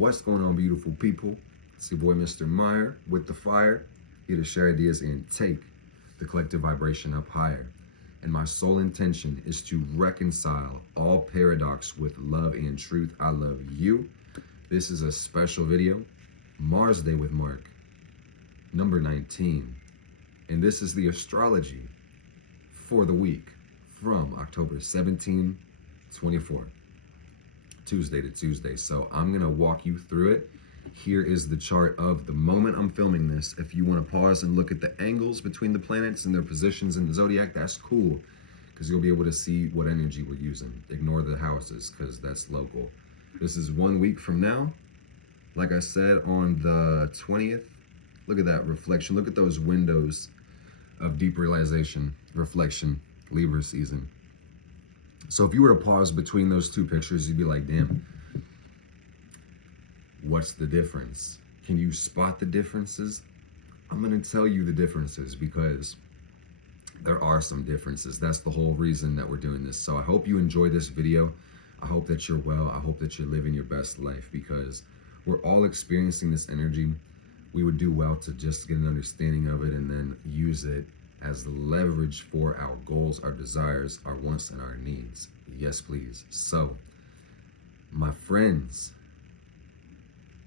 What's going on, beautiful people? It's your boy, Mr. Meyer, with the fire, here to share ideas and take the collective vibration up higher. And my sole intention is to reconcile all paradox with love and truth. I love you. This is a special video, Mars Day with Mark, number 19. And this is the astrology for the week from October 17, 24. Tuesday to Tuesday. So I'm going to walk you through it. Here is the chart of the moment I'm filming this. If you want to pause and look at the angles between the planets and their positions in the zodiac, that's cool, because you'll be able to see what energy we're using. Ignore the houses, because that's local. This is 1 week from now. Like I said, on the 20th, look at that reflection. Look at those windows of deep realization, reflection, Libra season. So if you were to pause between those two pictures, you'd be like, damn, what's the difference? Can you spot the differences? I'm going to tell you the differences because there are some differences. That's the whole reason that we're doing this. So I hope you enjoy this video. I hope that you're well. I hope that you're living your best life, because we're all experiencing this energy. We would do well to just get an understanding of it and then use it as leverage for our goals, our desires, our wants, and our needs. Yes, please. So, my friends,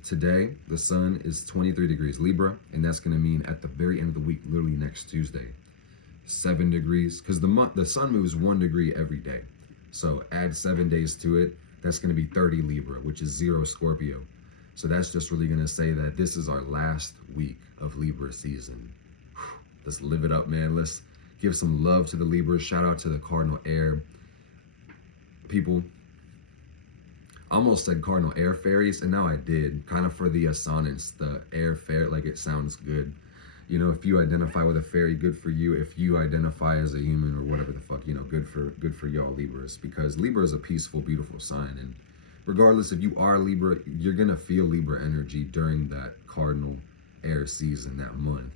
today the sun is 23 degrees Libra, and that's going to mean at the very end of the week, literally next Tuesday, 7 degrees, because the sun moves 1 degree every day. So add 7 days to it, that's going to be 30 Libra, which is 0 Scorpio. So that's just really going to say that this is our last week of Libra season. Let's live it up, man. Let's give some love to the Libras. Shout out to the cardinal air people. I almost said cardinal air fairies, and now I did, kind of for the assonance, the air fair, like it sounds good. You know, if you identify with a fairy, good for you. If you identify as a human or whatever the fuck, you know, good for y'all Libras, because Libra is a peaceful, beautiful sign. And regardless if you are Libra, you're gonna feel Libra energy during that cardinal air season, that month.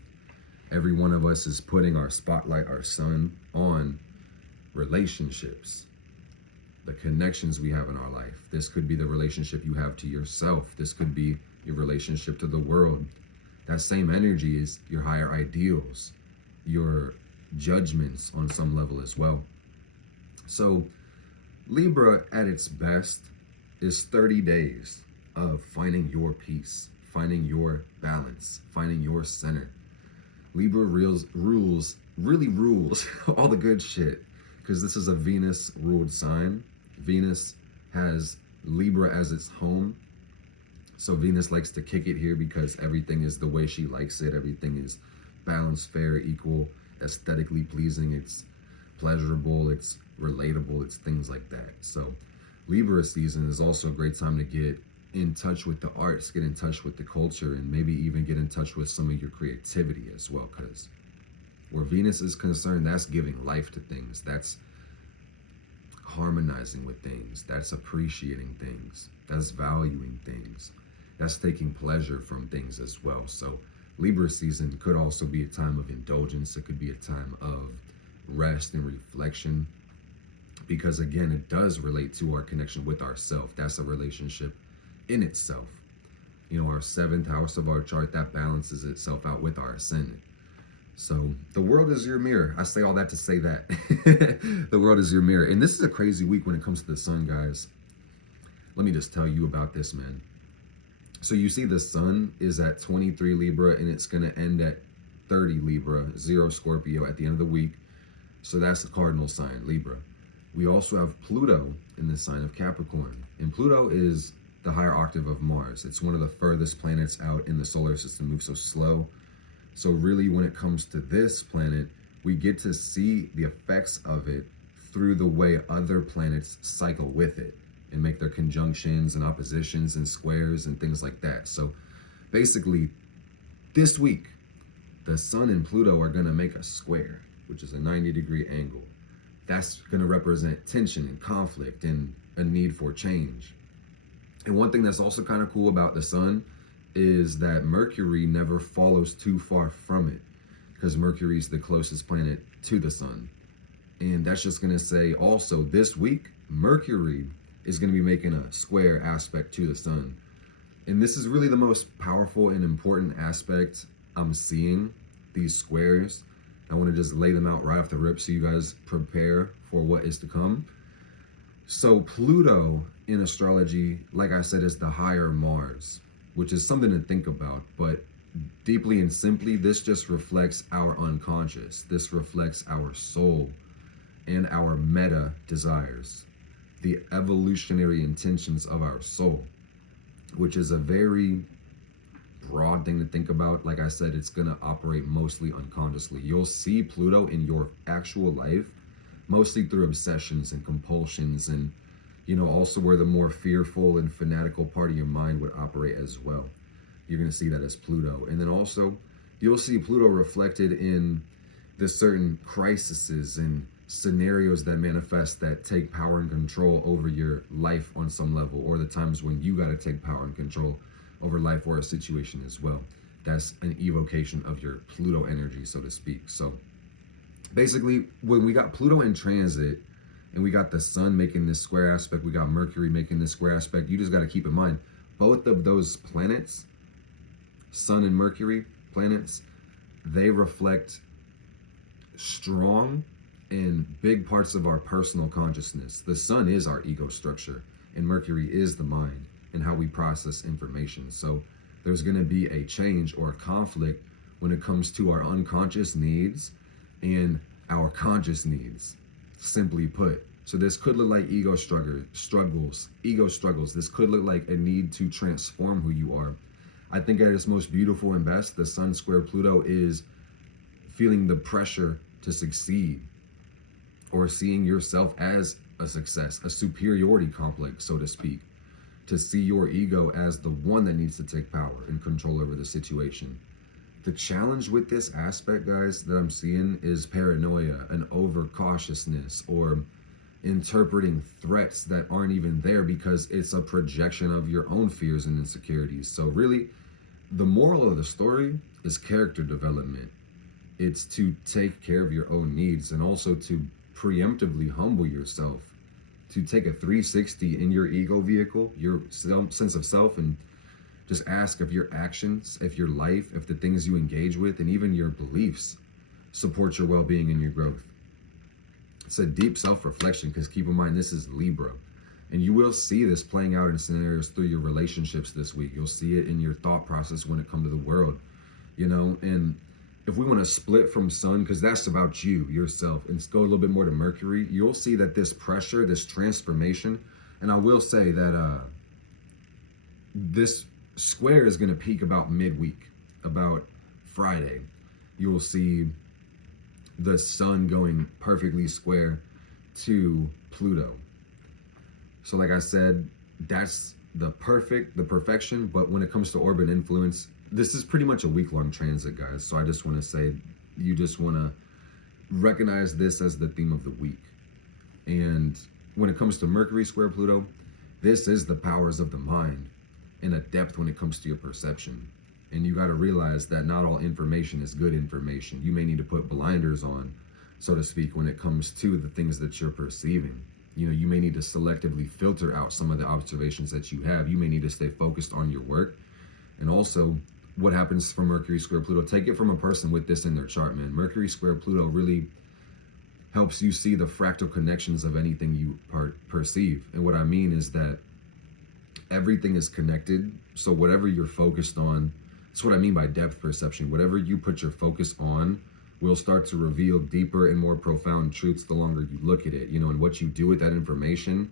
Every one of us is putting our spotlight, our sun, on relationships, the connections we have in our life. This could be the relationship you have to yourself. This could be your relationship to the world. That same energy is your higher ideals, your judgments on some level as well. So Libra at its best is 30 days of finding your peace, finding your balance, finding your center. Libra really rules all the good shit, because this is a Venus ruled sign. Venus has Libra as its home. So Venus likes to kick it here because everything is the way she likes it. Everything is balanced, fair, equal, aesthetically pleasing. It's pleasurable, it's relatable, it's things like that. So Libra season is also a great time to get in touch with the arts, get in touch with the culture, and maybe even get in touch with some of your creativity as well, because where Venus is concerned, that's giving life to things, that's harmonizing with things, that's appreciating things, that's valuing things, that's taking pleasure from things as well. So Libra season could also be a time of indulgence. It could be a time of rest and reflection, because again, it does relate to our connection with ourself. That's a relationship in itself. You know, our 7th house of our chart, that balances itself out with our ascendant. So the world is your mirror. I say all that to say that. The world is your mirror. And this is a crazy week when it comes to the sun, guys. Let me just tell you about this, man. So you see the sun is at 23 Libra, and it's going to end at 30 Libra, 0 Scorpio at the end of the week. So that's the cardinal sign, Libra. We also have Pluto in the sign of Capricorn. And Pluto is the higher octave of Mars. It's one of the furthest planets out in the solar system, moves so slow. So really, when it comes to this planet, we get to see the effects of it through the way other planets cycle with it and make their conjunctions and oppositions and squares and things like that. So basically, this week, the sun and Pluto are going to make a square, which is a 90-degree angle. That's going to represent tension and conflict and a need for change. And one thing that's also kind of cool about the sun is that Mercury never follows too far from it, because Mercury is the closest planet to the sun. And that's just going to say also this week, Mercury is going to be making a square aspect to the sun. And this is really the most powerful and important aspect I'm seeing, these squares. I want to just lay them out right off the rip so you guys prepare for what is to come. So Pluto in astrology, like I said, is the higher Mars, which is something to think about. But deeply and simply, this just reflects our unconscious. This reflects our soul and our meta desires, the evolutionary intentions of our soul, which is a very broad thing to think about. Like I said, it's going to operate mostly unconsciously. You'll see Pluto in your actual life mostly through obsessions and compulsions, and also where the more fearful and fanatical part of your mind would operate as well. You're going to see that as Pluto. And then also you'll see Pluto reflected in the certain crises and scenarios that manifest, that take power and control over your life on some level, or the times when you got to take power and control over life or a situation as well. That's an evocation of your Pluto energy, so to speak. So basically, when we got Pluto in transit and we got the sun making this square aspect, we got Mercury making this square aspect, you just got to keep in mind, both of those planets, sun and Mercury planets, they reflect strong and big parts of our personal consciousness. The sun is our ego structure, and Mercury is the mind and how we process information. So there's going to be a change or a conflict when it comes to our unconscious needs and our conscious needs, simply put. So this could look like ego struggles. This could look like a need to transform who you are. I think at its most beautiful and best, the sun square Pluto is feeling the pressure to succeed, or seeing yourself as a success, a superiority complex, so to speak, to see your ego as the one that needs to take power and control over the situation. The challenge with this aspect, guys, that I'm seeing is paranoia and overcautiousness, or interpreting threats that aren't even there because it's a projection of your own fears and insecurities. So really, the moral of the story is character development. It's to take care of your own needs, and also to preemptively humble yourself, to take a 360 in your ego vehicle, your sense of self, and just ask if your actions, if your life, if the things you engage with, and even your beliefs support your well-being and your growth. It's a deep self-reflection, because keep in mind, this is Libra. And you will see this playing out in scenarios through your relationships this week. You'll see it in your thought process when it comes to the world, and if we want to split from sun, because that's about you, yourself, and go a little bit more to Mercury, you'll see that this pressure, this transformation, and I will say that this square is going to peak about midweek, about Friday. You will see the sun going perfectly square to Pluto. So like I said, that's the perfection, but when it comes to orbit influence, this is pretty much a week-long transit, guys. So I just want to say, you just want to recognize this as the theme of the week. And when it comes to Mercury square Pluto, this is the powers of the mind and a depth when it comes to your perception. And you got to realize that not all information is good information. You may need to put blinders on, so to speak, when it comes to the things that you're perceiving. You may need to selectively filter out some of the observations that you have. You may need to stay focused on your work. And also, what happens from Mercury square Pluto, take it from a person with this in their chart, man. Mercury square Pluto really helps you see the fractal connections of anything you perceive. And what I mean is that everything is connected. So whatever you're focused on, that's what I mean by depth perception. Whatever you put your focus on will start to reveal deeper and more profound truths the longer you look at it. And what you do with that information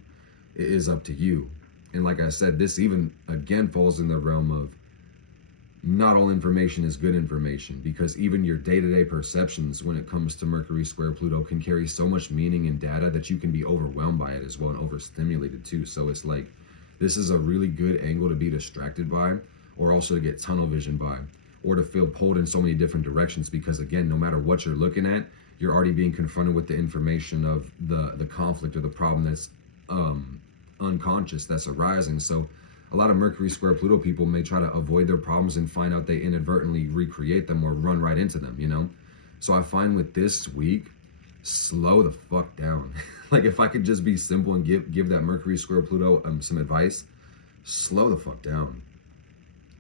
is up to you. And like I said, this even again falls in the realm of not all information is good information, because even your day-to-day perceptions when it comes to Mercury square Pluto can carry so much meaning and data that you can be overwhelmed by it as well, and overstimulated too. So it's like, this is a really good angle to be distracted by, or also to get tunnel vision by, or to feel pulled in so many different directions, because again, no matter what you're looking at, you're already being confronted with the information of the conflict or the problem that's unconscious that's arising. So a lot of Mercury square Pluto people may try to avoid their problems and find out they inadvertently recreate them or run right into them, So I find with this week, slow the fuck down. Like, if I could just be simple and give that Mercury square Pluto some advice, slow the fuck down.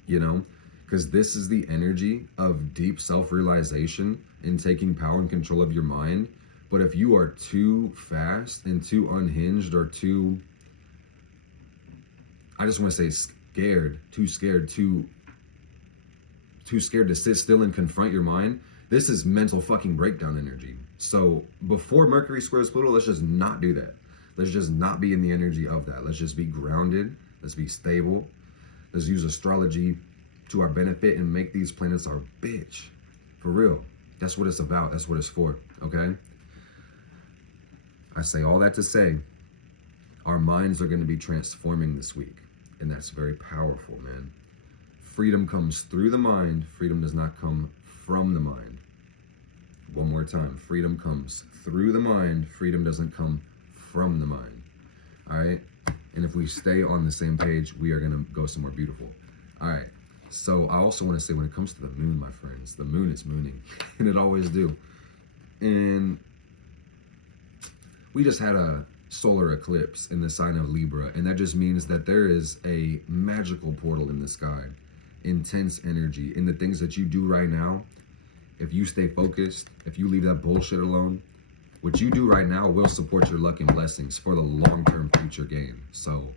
you know, because this is the energy of deep self-realization and taking power and control of your mind. But if you are too fast and too unhinged or too, I just want to say scared, too scared to sit still and confront your mind, this is mental fucking breakdown energy. So before Mercury squares Pluto, let's just not do that. Let's just not be in the energy of that. Let's just be grounded. Let's be stable. Let's use astrology to our benefit and make these planets our bitch. For real. That's what it's about. That's what it's for. Okay? I say all that to say, our minds are going to be transforming this week. And that's very powerful, man. Freedom comes through the mind. Freedom does not come from the mind. One more time. Freedom comes through the mind. Freedom doesn't come from the mind. All right? And if we stay on the same page, we are going to go somewhere beautiful. All right. So I also want to say, when it comes to the moon, my friends, the moon is mooning. And it always do. And we just had a solar eclipse in the sign of Libra. And that just means that there is a magical portal in the sky. Intense energy. In the things that you do right now, if you stay focused, if you leave that bullshit alone, what you do right now will support your luck and blessings for the long-term future gain. So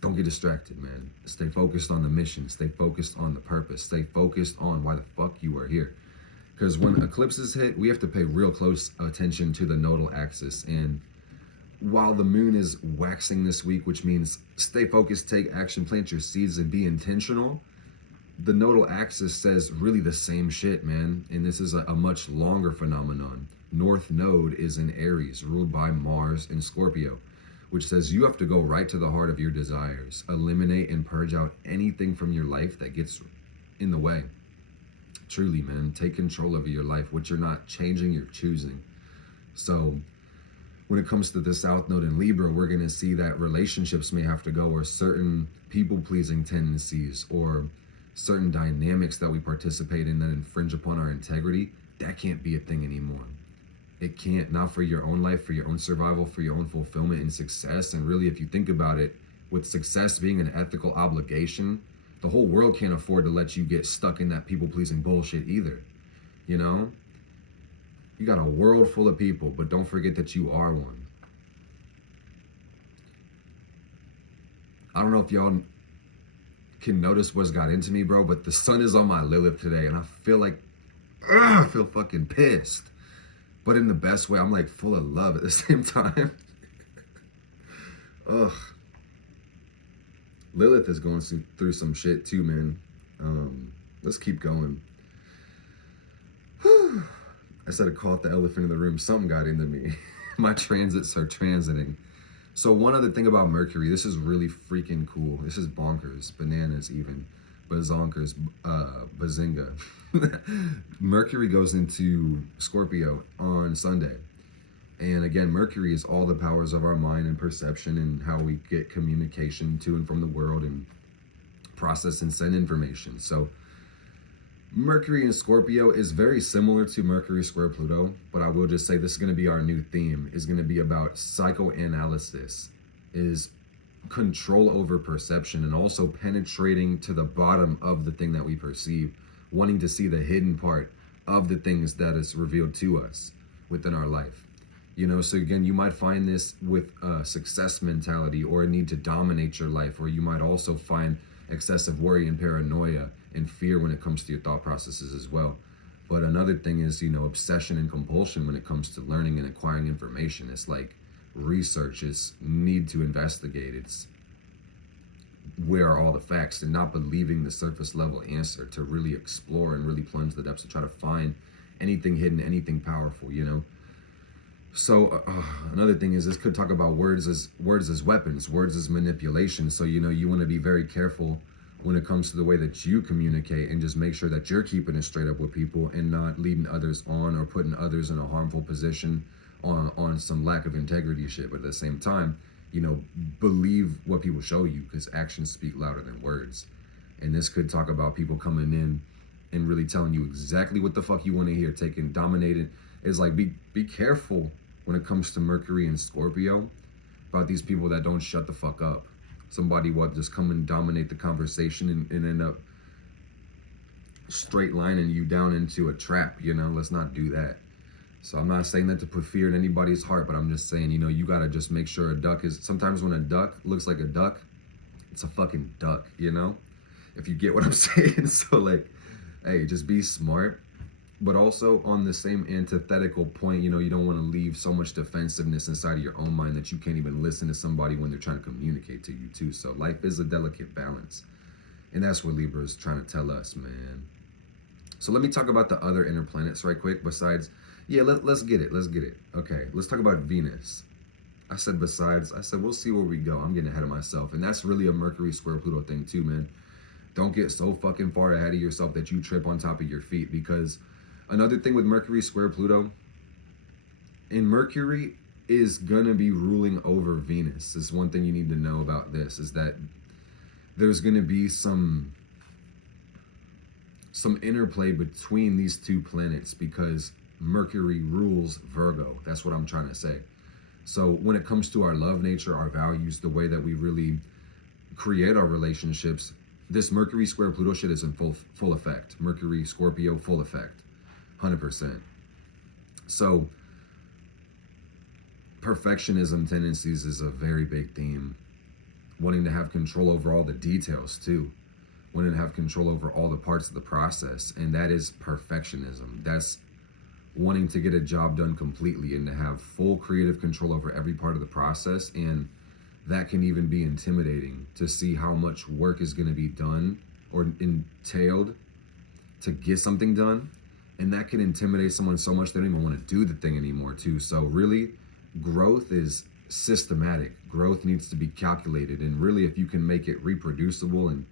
don't get distracted, man. Stay focused on the mission. Stay focused on the purpose. Stay focused on why the fuck you are here. Because when eclipses hit, we have to pay real close attention to the nodal axis. And while the moon is waxing this week, which means stay focused, take action, plant your seeds, and be intentional, the nodal axis says really the same shit, man. And this is a much longer phenomenon. North Node is in Aries, ruled by Mars and Scorpio, which says you have to go right to the heart of your desires. Eliminate and purge out anything from your life that gets in the way. Truly, man, take control over your life. What you're not changing, you're choosing. So when it comes to the South Node in Libra, we're going to see that relationships may have to go, or certain people-pleasing tendencies, or certain dynamics that we participate in that infringe upon our integrity. That can't be a thing anymore. It can't, not for your own life, for your own survival, for your own fulfillment and success. And really, if you think about it, with success being an ethical obligation, the whole world can't afford to let you get stuck in that people-pleasing bullshit either. You know? You got a world full of people, but don't forget that you are one. I don't know if y'all can notice what's got into me, bro, but the sun is on my Lilith today, and I feel like, I feel fucking pissed. But in the best way. I'm like full of love at the same time. Ugh. Lilith is going through some shit too, man. Let's keep going. Whew. I said to call it the elephant in the room. Something got into me. My transits are transiting. So one other thing about Mercury, this is really freaking cool. This is bonkers, bananas even, bazonkers, bazinga. Mercury goes into Scorpio on Sunday. And again, Mercury is all the powers of our mind and perception and how we get communication to and from the world and process and send information. So Mercury in Scorpio is very similar to Mercury square Pluto, but I will just say this is going to be our new theme. Is going to be about psychoanalysis, is control over perception, and also penetrating to the bottom of the thing that we perceive, wanting to see the hidden part of the things that is revealed to us within our life. You know, so again, you might find this with a success mentality or a need to dominate your life, or you might also find excessive worry and paranoia and fear when it comes to your thought processes as well. But another thing is, you know, obsession and compulsion when it comes to learning and acquiring information. It's like research, is need to investigate. It's where are all the facts, and not believing the surface level answer, to really explore and really plunge the depths to try to find anything hidden, anything powerful, you know. So another thing is, this could talk about words as weapons, words as manipulation. So, you know, you want to be very careful when it comes to the way that you communicate, and just make sure that you're keeping it straight up with people and not leading others on or putting others in a harmful position on some lack of integrity shit. But at the same time, you know, believe what people show you, because actions speak louder than words. And this could talk about people coming in and really telling you exactly what the fuck you want to hear, taking dominated. It's like, be careful when it comes to Mercury and Scorpio about these people that don't shut the fuck up. Somebody will just come and dominate the conversation and end up straight lining you down into a trap, you know? Let's not do that. So I'm not saying that to put fear in anybody's heart, but I'm just saying, you know, you gotta just make sure a duck is, sometimes when a duck looks like a duck, it's a fucking duck, you know? If you get what I'm saying. So like, hey, just be smart. But also on the same antithetical point, you know, you don't want to leave so much defensiveness inside of your own mind that you can't even listen to somebody when they're trying to communicate to you too. So life is a delicate balance. And that's what Libra is trying to tell us, man. So let me talk about the other inner planets right quick. Besides, yeah, let's get it. Let's get it. Okay, let's talk about Venus. I said besides, I said we'll see where we go. I'm getting ahead of myself. And that's really a Mercury square Pluto thing too, man. Don't get so fucking far ahead of yourself that you trip on top of your feet, because another thing with Mercury square Pluto, and Mercury is gonna be ruling over Venus. This is one thing you need to know about this, is that there's gonna be some interplay between these two planets, because Mercury rules Virgo. That's what I'm trying to say. So when it comes to our love nature, our values, the way that we really create our relationships, this Mercury square Pluto shit is in full effect. Mercury, Scorpio, full effect. 100%. So perfectionism tendencies is a very big theme. Wanting to have control over all the details too. Wanting to have control over all the parts of the process. And that is perfectionism. That's wanting to get a job done completely and to have full creative control over every part of the process. And that can even be intimidating, to see how much work is going to be done or entailed to get something done. And that can intimidate someone so much they don't even want to do the thing anymore too. So really, growth is systematic. Growth needs to be calculated. And really, if you can make it reproducible and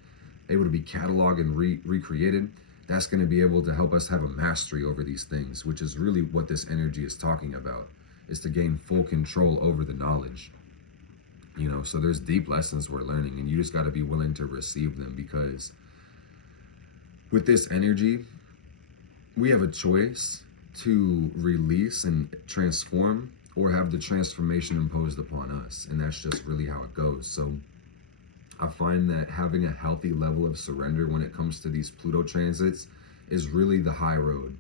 able to be cataloged and recreated, that's going to be able to help us have a mastery over these things, which is really what this energy is talking about, is to gain full control over the knowledge. You know, so there's deep lessons we're learning, and you just got to be willing to receive them, because with this energy, we have a choice to release and transform, or have the transformation imposed upon us. And that's just really how it goes. So I find that having a healthy level of surrender when it comes to these Pluto transits is really the high road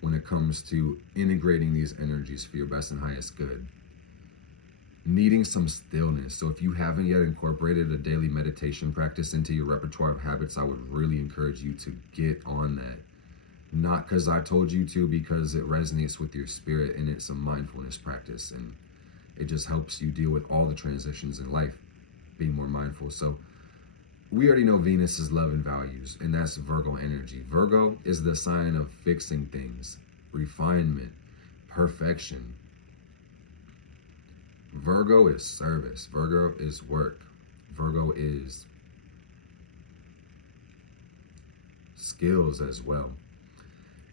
when it comes to integrating these energies for your best and highest good. Needing some stillness. So if you haven't yet incorporated a daily meditation practice into your repertoire of habits, I would really encourage you to get on that. Not because I told you to, because it resonates with your spirit, and it's a mindfulness practice, and it just helps you deal with all the transitions in life, being more mindful. So we already know Venus is love and values, and that's Virgo energy. Virgo is the sign of fixing things, refinement, perfection. Virgo is service. Virgo is work. Virgo is skills as well.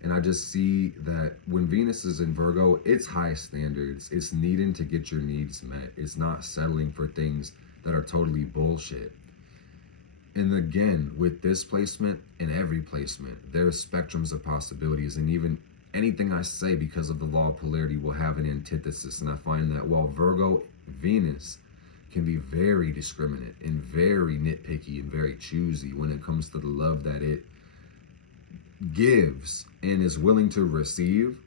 And I just see that when Venus is in Virgo, it's high standards. It's needing to get your needs met. It's not settling for things that are totally bullshit. And again, with this placement and every placement, there's spectrums of possibilities. And even anything I say, because of the law of polarity, will have an antithesis. And I find that while Virgo Venus can be very discriminate and very nitpicky and very choosy when it comes to the love that it gives and is willing to receive,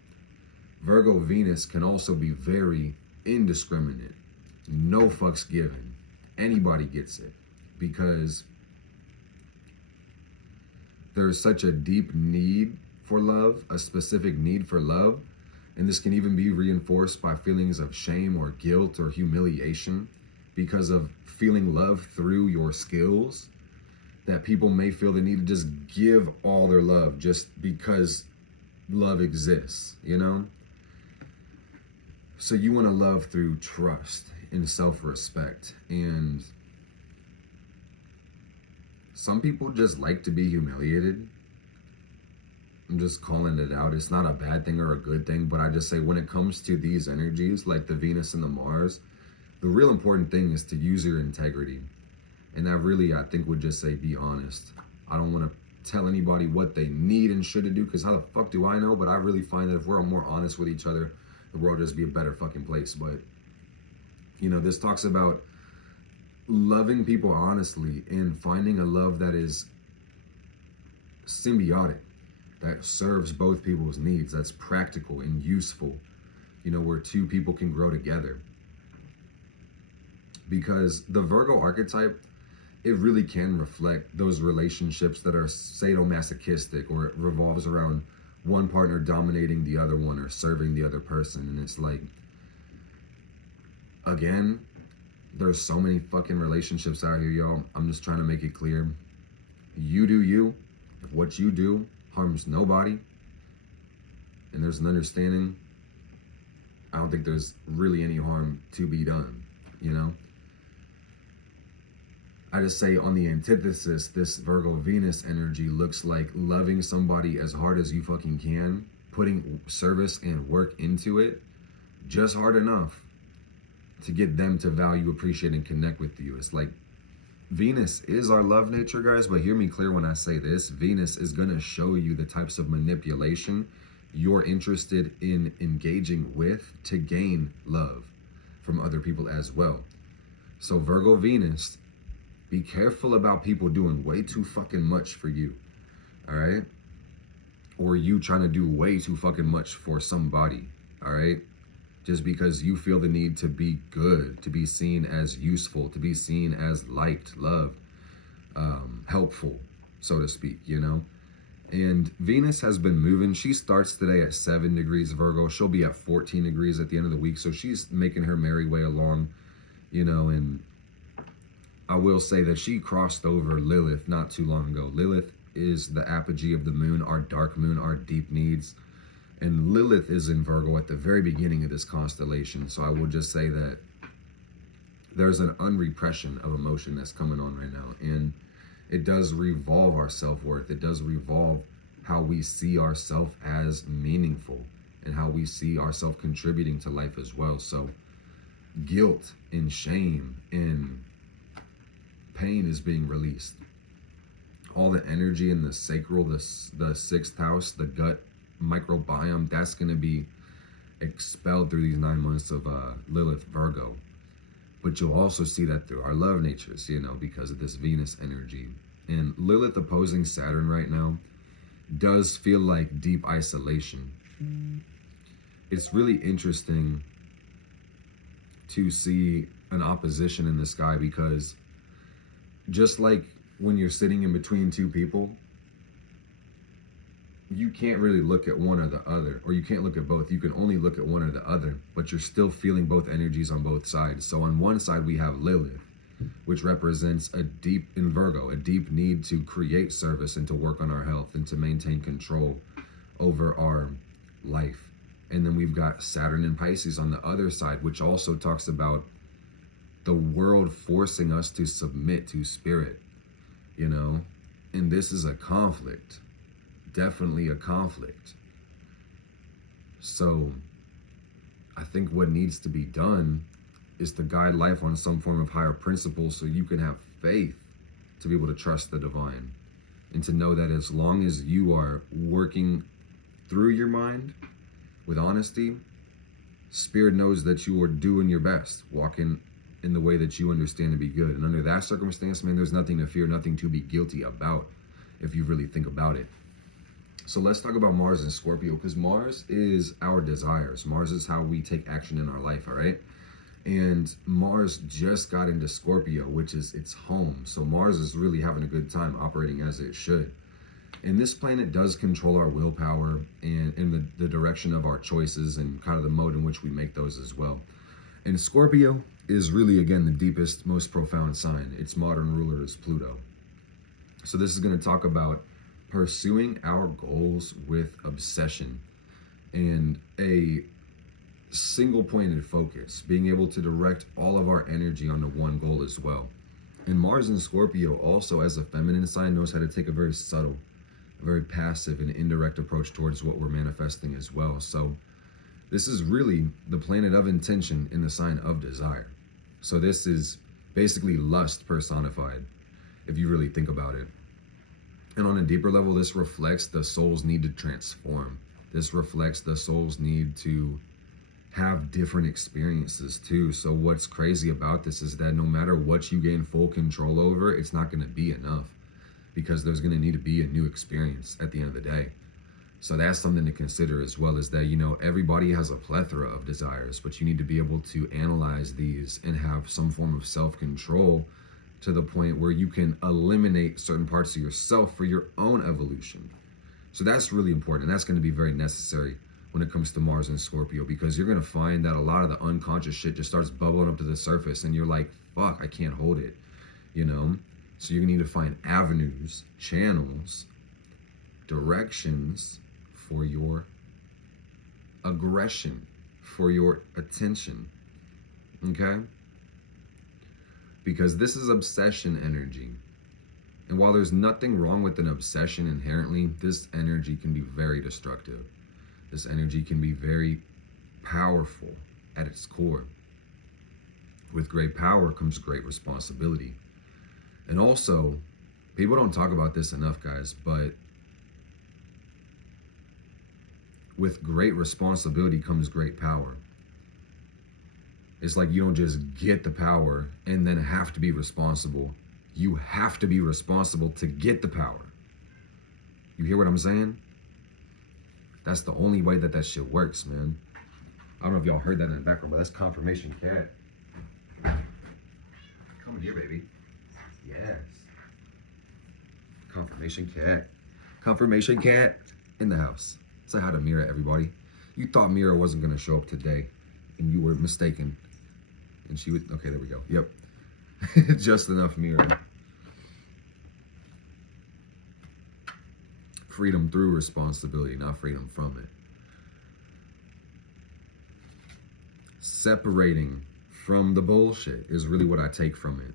Virgo Venus can also be very indiscriminate. No fucks given. Anybody gets it, because there's such a deep need for love, a specific need for love. And this can even be reinforced by feelings of shame or guilt or humiliation because of feeling love through your skills, that people may feel the need to just give all their love just because love exists, you know? So you want to love through trust and self-respect. And some people just like to be humiliated. I'm just calling it out. It's not a bad thing or a good thing, but I just say when it comes to these energies, like the Venus and the Mars, the real important thing is to use your integrity. And that really, I think, would just say, be honest. I don't want to tell anybody what they need and should do, because how the fuck do I know? But I really find that if we're more honest with each other, the world would just be a better fucking place. But, you know, this talks about loving people honestly and finding a love that is symbiotic, that serves both people's needs, that's practical and useful, you know, where two people can grow together. Because the Virgo archetype, it really can reflect those relationships that are sadomasochistic, or it revolves around one partner dominating the other one or serving the other person. And it's like, again, there's so many fucking relationships out here, y'all. I'm just trying to make it clear. You do you. If what you do harms nobody, and there's an understanding, I don't think there's really any harm to be done, you know? I just say on the antithesis, this Virgo Venus energy looks like loving somebody as hard as you fucking can, putting service and work into it, just hard enough to get them to value, appreciate, and connect with you. It's like Venus is our love nature, guys, but hear me clear when I say this. Venus is gonna show you the types of manipulation you're interested in engaging with to gain love from other people as well. So Virgo Venus, be careful about people doing way too fucking much for you, all right? Or you trying to do way too fucking much for somebody, all right? Just because you feel the need to be good, to be seen as useful, to be seen as liked, loved, helpful, so to speak, you know? And Venus has been moving. She starts today at 7 degrees Virgo. She'll be at 14 degrees at the end of the week. So she's making her merry way along, you know, and I will say that she crossed over Lilith not too long ago. Lilith is the apogee of the moon, our dark moon, our deep needs. And Lilith is in Virgo at the very beginning of this constellation. So I will just say that there's an unrepression of emotion that's coming on right now. And it does revolve our self-worth. It does revolve how we see ourselves as meaningful and how we see ourselves contributing to life as well. So guilt and shame and pain is being released. All the energy in the sacral, the sixth house, the gut microbiome, that's going to be expelled through these 9 months of Lilith Virgo. But you'll also see that through our love natures, you know, because of this Venus energy. And Lilith opposing Saturn right now does feel like deep isolation. It's really interesting to see an opposition in the sky, because just like when you're sitting in between two people, you can't really look at one or the other, or you can't look at both. You can only look at one or the other, but you're still feeling both energies on both sides. So on one side, we have Lilith, which represents a deep, in Virgo, a deep need to create service and to work on our health and to maintain control over our life. And then we've got Saturn and Pisces on the other side, which also talks about the world forcing us to submit to spirit, you know? And this is a conflict. Definitely a conflict. So I think what needs to be done is to guide life on some form of higher principles, so you can have faith to be able to trust the divine, and to know that as long as you are working through your mind with honesty, spirit knows that you are doing your best, walking in the way that you understand to be good. And under that circumstance, man, there's nothing to fear, nothing to be guilty about, if you really think about it. So let's talk about Mars and Scorpio, because Mars is our desires. Mars is how we take action in our life, all right? And Mars just got into Scorpio, which is its home. So Mars is really having a good time operating as it should. And this planet does control our willpower and in the direction of our choices and kind of the mode in which we make those as well. And Scorpio is really, again, the deepest, most profound sign. Its modern ruler is Pluto. So this is going to talk about pursuing our goals with obsession and a single pointed focus, being able to direct all of our energy onto one goal as well. And Mars in Scorpio also, as a feminine sign, knows how to take a very subtle, very passive and indirect approach towards what we're manifesting as well. So this is really the planet of intention in the sign of desire. So this is basically lust personified, if you really think about it. And on a deeper level, this reflects the soul's need to transform. This reflects the soul's need to have different experiences too. So what's crazy about this is that no matter what you gain full control over, it's not going to be enough, because there's going to need to be a new experience at the end of the day. So that's something to consider as well, is that, you know, everybody has a plethora of desires, but you need to be able to analyze these and have some form of self-control to the point where you can eliminate certain parts of yourself for your own evolution. So that's really important. And that's going to be very necessary when it comes to Mars and Scorpio, because you're going to find that a lot of the unconscious shit just starts bubbling up to the surface and you're like, fuck, I can't hold it, you know? So you're going to need to find avenues, channels, directions for your aggression, for your attention, okay? Because this is obsession energy. And while there's nothing wrong with an obsession inherently, this energy can be very destructive. This energy can be very powerful at its core. With great power comes great responsibility. And also, people don't talk about this enough, guys, but with great responsibility comes great power. It's like you don't just get the power and then have to be responsible. You have to be responsible to get the power. You hear what I'm saying? That's the only way that that shit works, man. I don't know if y'all heard that in the background, but that's Confirmation Cat. Come here, baby. Yes. Confirmation Cat. Confirmation Cat in the house. Say hi to Mira, everybody. You thought Mira wasn't going to show up today, and you were mistaken. And she would, okay, there we go. Yep. Just enough Mira. Freedom through responsibility, not freedom from it. Separating from the bullshit is really what I take from it.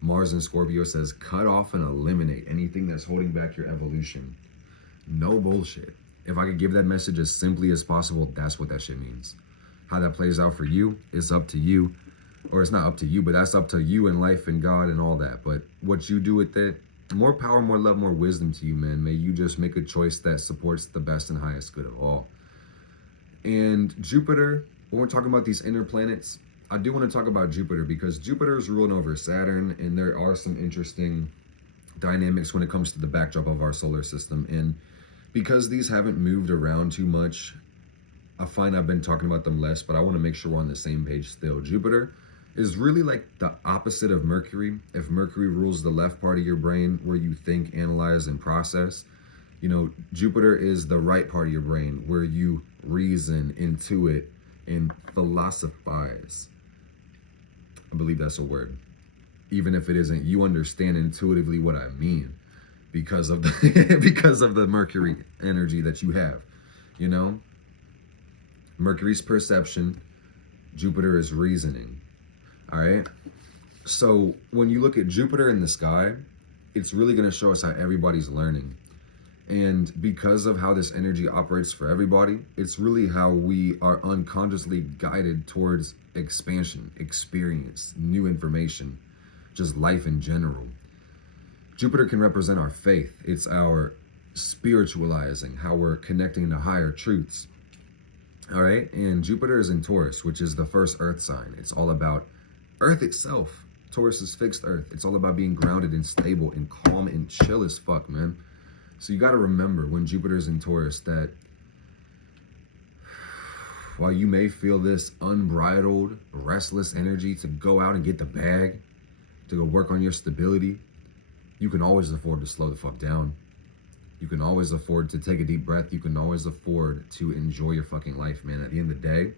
Mars in Scorpio says, cut off and eliminate anything that's holding back your evolution. No bullshit. If I could give that message as simply as possible, that's what that shit means. How that plays out for you is up to you. Or it's not up to you, but that's up to you and life and God and all that. But what you do with it, more power, more love, more wisdom to you, man. May you just make a choice that supports the best and highest good of all. And Jupiter, when we're talking about these inner planets, I do want to talk about Jupiter, because Jupiter is ruling over Saturn, and there are some interesting dynamics when it comes to the backdrop of our solar system. And because these haven't moved around too much, I find I've been talking about them less, but I want to make sure we're on the same page still. Jupiter is really like the opposite of Mercury. If Mercury rules the left part of your brain where you think, analyze, and process, you know, Jupiter is the right part of your brain where you reason, intuit, and philosophize. I believe that's a word. Even if it isn't, you understand intuitively what I mean because of the because of the Mercury energy that you have, you know? Mercury's perception, Jupiter is reasoning. All right. So when you look at Jupiter in the sky, it's really going to show us how everybody's learning. And because of how this energy operates for everybody, it's really how we are unconsciously guided towards expansion, experience, new information, just life in general. Jupiter can represent our faith. It's our spiritualizing, how we're connecting to higher truths. All right. And Jupiter is in Taurus, which is the first earth sign. It's all about Earth itself. Taurus is fixed Earth. It's all about being grounded and stable and calm and chill as fuck, man. So you got to remember when Jupiter's in Taurus that while you may feel this unbridled, restless energy to go out and get the bag, to go work on your stability, you can always afford to slow the fuck down. You can always afford to take a deep breath. You can always afford to enjoy your fucking life, man. At the end of the day,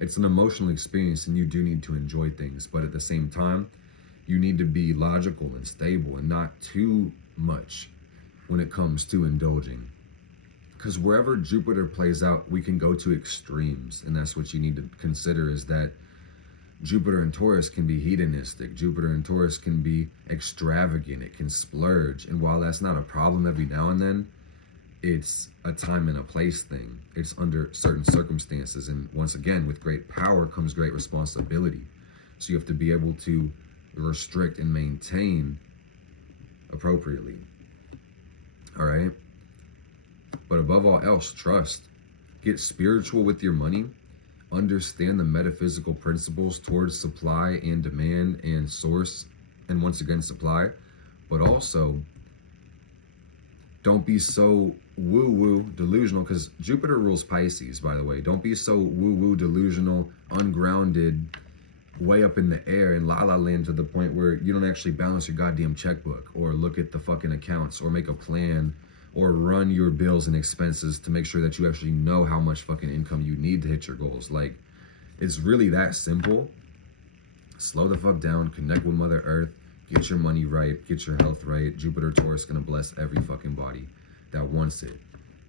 it's an emotional experience and you do need to enjoy things. But at the same time, you need to be logical and stable and not too much when it comes to indulging. Because wherever Jupiter plays out, we can go to extremes. And that's what you need to consider, is that Jupiter and Taurus can be hedonistic. Jupiter and Taurus can be extravagant. It can splurge. And while that's not a problem every now and then, it's a time and a place thing. It's under certain circumstances. And once again, with great power comes great responsibility. So you have to be able to restrict and maintain appropriately. All right. But above all else, trust. Get spiritual with your money. understand the metaphysical principles towards supply and demand and source, and once again supply, but also don't be so woo-woo delusional, because Jupiter rules Pisces, by the way. Don't be so woo-woo delusional, ungrounded, way up in the air in la-la land to the point where you don't actually balance your goddamn checkbook or look at the fucking accounts or make a plan or run your bills and expenses to make sure that you actually know how much fucking income you need to hit your goals. Like, it's really that simple. Slow the fuck down, connect with Mother Earth, get your money right, get your health right. Jupiter Taurus gonna bless every fucking body that wants it.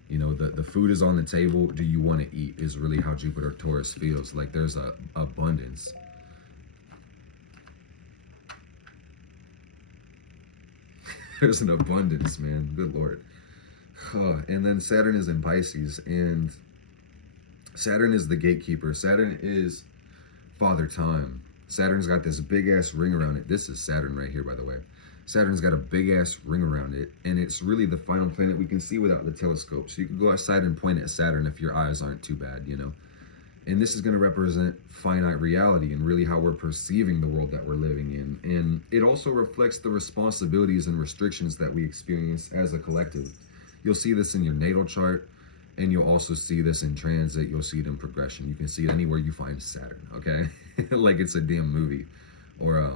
You know, the food is on the table. Do you want to eat is really how Jupiter Taurus feels. Like, there's a abundance. There's an abundance, man. Good Lord. And then Saturn is in Pisces, and Saturn is the gatekeeper. Saturn is Father Time. Saturn's got this big ass ring around it. This is Saturn right here, by the way. Saturn's got a big ass ring around it, and it's really the final planet we can see without the telescope. So you can go outside and point at Saturn if your eyes aren't too bad, you know. And this is going to represent finite reality and really how we're perceiving the world that we're living in. And it also reflects the responsibilities and restrictions that we experience as a collective. You'll see this in your natal chart, and you'll also see this in transit. You'll see it in progression. You can see it anywhere you find Saturn, okay? Like it's a damn movie or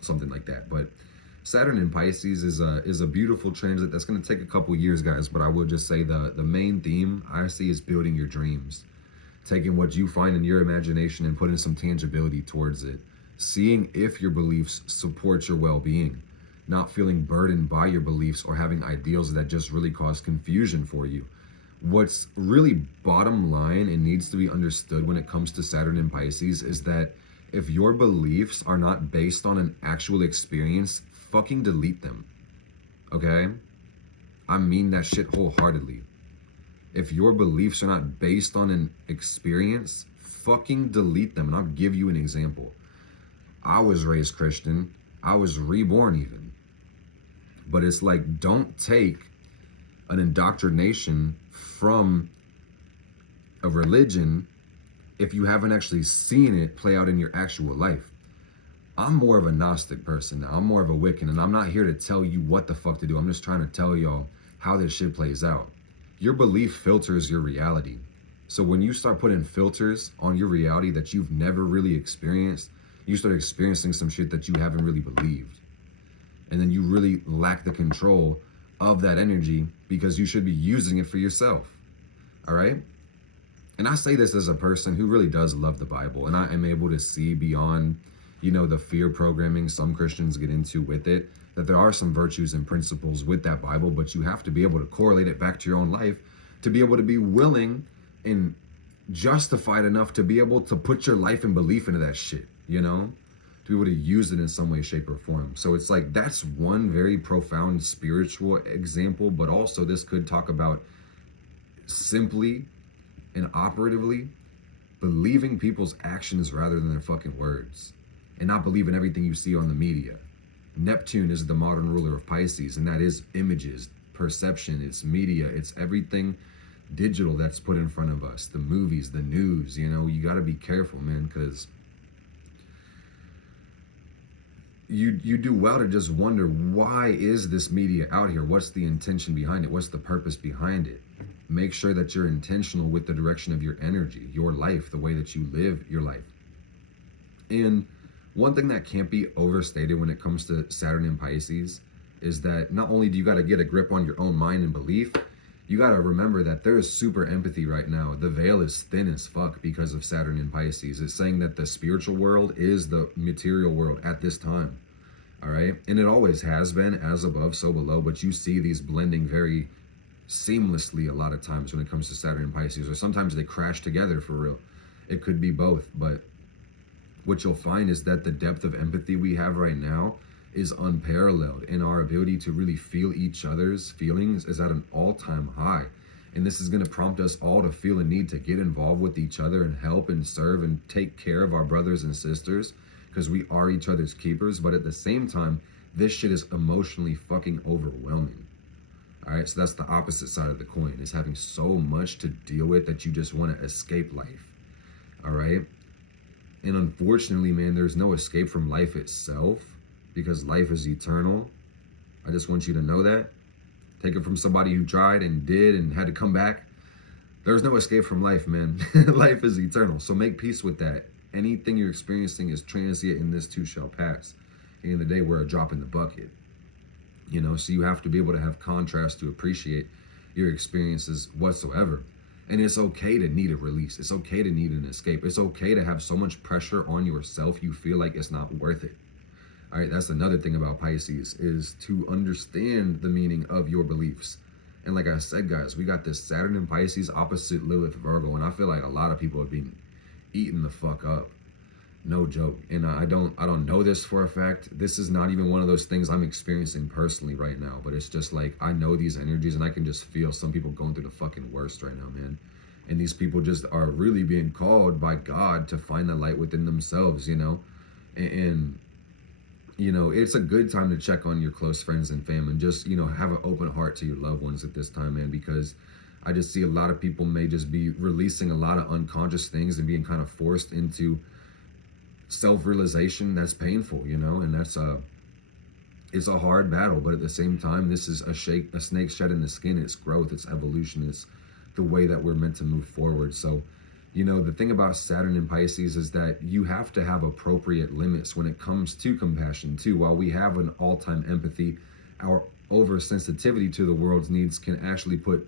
something like that. But Saturn in Pisces is a beautiful transit that's going to take a couple years, guys, but I will just say the main theme I see is building your dreams, taking what you find in your imagination and putting some tangibility towards it, seeing if your beliefs support your well-being, not feeling burdened by your beliefs or having ideals that just really cause confusion for you. What's really bottom line and needs to be understood when it comes to Saturn in Pisces is that if your beliefs are not based on an actual experience, fucking delete them, okay? I mean that shit wholeheartedly. If your beliefs are not based on an experience, fucking delete them. And I'll give you an example. I was raised Christian. I was reborn even. But it's like, don't take an indoctrination from a religion if you haven't actually seen it play out in your actual life. I'm more of a Gnostic person now. I'm more of a Wiccan, and I'm not here to tell you what the fuck to do. I'm just trying to tell y'all how this shit plays out. Your belief filters your reality. So when you start putting filters on your reality that you've never really experienced, you start experiencing some shit that you haven't really believed. And then you really lack the control of that energy because you should be using it for yourself. All right? And I say this as a person who really does love the Bible, and I am able to see beyond, you know, the fear programming some Christians get into with it, that there are some virtues and principles with that Bible, but you have to be able to correlate it back to your own life to be able to be willing and justified enough to be able to put your life and belief into that shit, you know, to be able to use it in some way, shape, or form. So it's like, that's one very profound spiritual example, but also this could talk about simply and operatively believing people's actions rather than their fucking words, and not believing everything you see on the media. Neptune is the modern ruler of Pisces, and that is images, perception, it's media, it's everything digital that's put in front of us, the movies, the news. You know, you got to be careful, man, because you do well to just wonder, why is this media out here? What's the intention behind it? What's the purpose behind it? Make sure that you're intentional with the direction of your energy, your life, the way that you live your life. And one thing that can't be overstated when it comes to Saturn in Pisces is that not only do you got to get a grip on your own mind and belief, you got to remember that there is super empathy right now. The veil is thin as fuck because of Saturn in Pisces. It's saying that the spiritual world is the material world at this time. All right. And it always has been, as above, so below. But you see these blending very seamlessly a lot of times when it comes to Saturn and Pisces, or sometimes they crash together for real. It could be both. But what you'll find is that the depth of empathy we have right now is unparalleled, and our ability to really feel each other's feelings is at an all-time high. And this is going to prompt us all to feel a need to get involved with each other and help and serve and take care of our brothers and sisters, because we are each other's keepers. But at the same time, this shit is emotionally fucking overwhelming. All right, so that's the opposite side of the coin, is having so much to deal with that you just want to escape life. All right. And unfortunately, man, there's no escape from life itself, because life is eternal. I just want you to know that. Take it from somebody who tried and did and had to come back. There's no escape from life, man. Life is eternal. So make peace with that. Anything you're experiencing is transient, and this too shall pass. At the end of the day, we're a drop in the bucket. You know, so you have to be able to have contrast to appreciate your experiences whatsoever. And it's okay to need a release. It's okay to need an escape. It's okay to have so much pressure on yourself you feel like it's not worth it. All right, that's another thing about Pisces, is to understand the meaning of your beliefs. And like I said, guys, we got this Saturn in Pisces opposite Lilith Virgo, and I feel like a lot of people are being eaten the fuck up. No joke. And I don't know this for a fact. This is not even one of those things I'm experiencing personally right now, but it's just like, I know these energies, and I can just feel some people going through the fucking worst right now, man. And these people just are really being called by God to find the light within themselves, you know. And you know, it's a good time to check on your close friends and family, and just, you know, have an open heart to your loved ones at this time, man, because I just see a lot of people may just be releasing a lot of unconscious things and being kind of forced into self-realization that's painful, you know. And that's it's a hard battle, but at the same time, this is a snake shedding the skin. It's growth, it's evolution, it's the way that we're meant to move forward. So, you know, the thing about Saturn in Pisces is that you have to have appropriate limits when it comes to compassion too. While we have an all-time empathy, our oversensitivity to the world's needs can actually put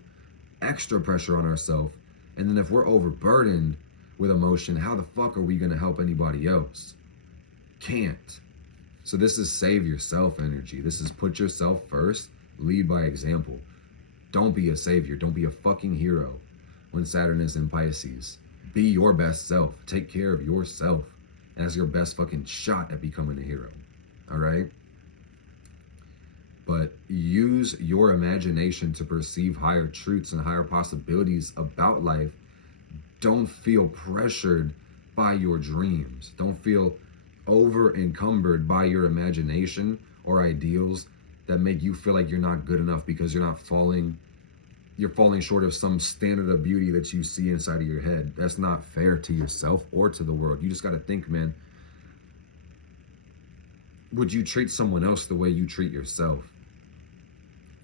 extra pressure on ourselves. And then if we're overburdened with emotion, how the fuck are we going to help anybody else? Can't. So this is save yourself energy. This is put yourself first, lead by example. Don't be a savior. Don't be a fucking hero when Saturn is in Pisces. Be your best self. Take care of yourself as your best fucking shot at becoming a hero. All right? But use your imagination to perceive higher truths and higher possibilities about life. Don't feel pressured by your dreams. Don't feel over encumbered by your imagination or ideals that make you feel like you're not good enough because you're falling short of some standard of beauty that you see inside of your head. That's not fair to yourself or to the world. You just got to think, man, would you treat someone else the way you treat yourself?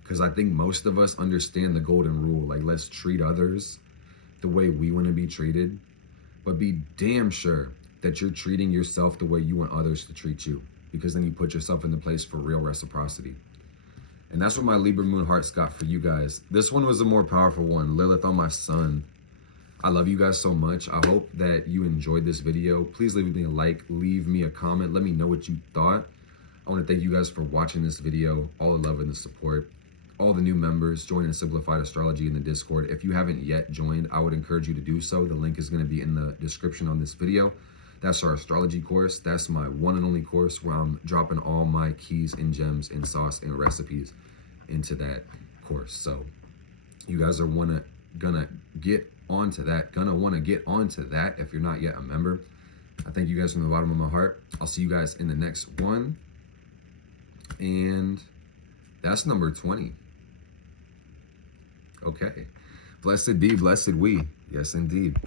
Because I think most of us understand the golden rule. Like, let's treat others the way we want to be treated, but be damn sure that you're treating yourself the way you want others to treat you, because then you put yourself in the place for real reciprocity. And that's what my Libra moon hearts got for you guys. This one was a more powerful one. Lilith on my sun. I love you guys so much. I hope that you enjoyed this video. Please leave me a like, leave me a comment. Let me know what you thought. I want to thank you guys for watching this video. All the love and the support. All the new members joining Simplified Astrology in the Discord. If you haven't yet joined, I would encourage you to do so. The link is going to be in the description on this video. That's our astrology course. That's my one and only course where I'm dropping all my keys and gems and sauce and recipes into that course. So you guys are gonna get onto that if you're not yet a member. I thank you guys from the bottom of my heart. I'll see you guys in the next one. And that's number 20. Okay. Blessed be, blessed we. Yes, indeed.